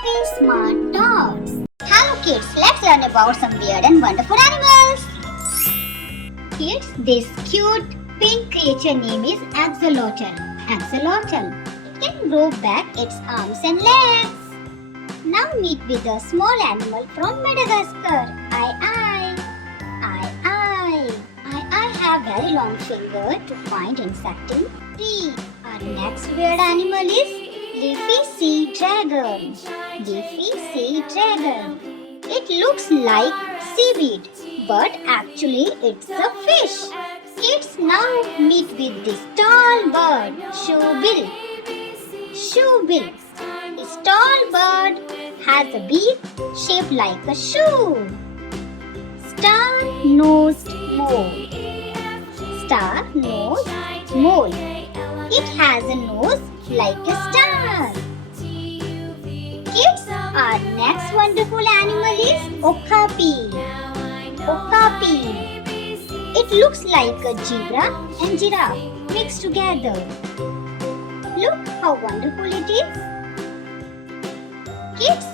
Happy Smart Tots. Hello kids, let's learn about some weird and wonderful animals. Kids, this cute pink creature name is Axolotl. Axolotl. It can grow back its arms and legs. Now meet with a small animal from Madagascar. I have very long finger to find insect in tree. Our next weird animal is leafy sea dragon. Leafy sea dragon. It looks like seaweed, but actually it's a fish. Kids, now meet with this tall bird, Shoebill. Shoebill. This tall bird has a beak shaped like a shoe. Star-nosed mole. Star-nosed mole. It has a nose like a star. Kids, our next wonderful animal is okapi. Okapi. It looks like a zebra and giraffe mixed together. Look how wonderful it is. Kids,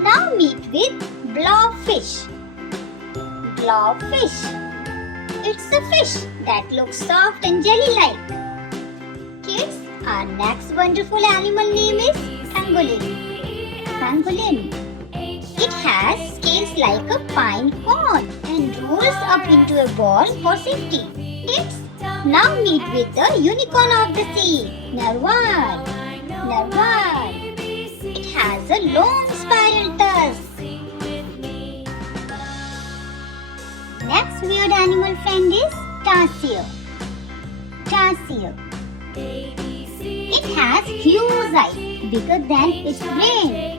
now meet with blobfish. Blobfish. It's a fish that looks soft and jelly-like. Kids, our next wonderful animal name is pangolin. Pangolin. It has scales like a pine cone and rolls up into a ball for safety. Kids, now meet with the unicorn of the sea, narwhal. Narwhal. It has a long spiral tusk. Next weird animal friend is tarsier. Tarsier. It has huge eyes, bigger than its brain.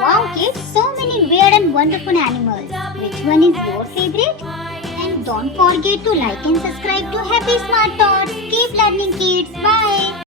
Wow kids, so many weird and wonderful animals. Which one is your favorite? And don't forget to like and subscribe to Happy Smart Tots. Keep learning kids. Bye.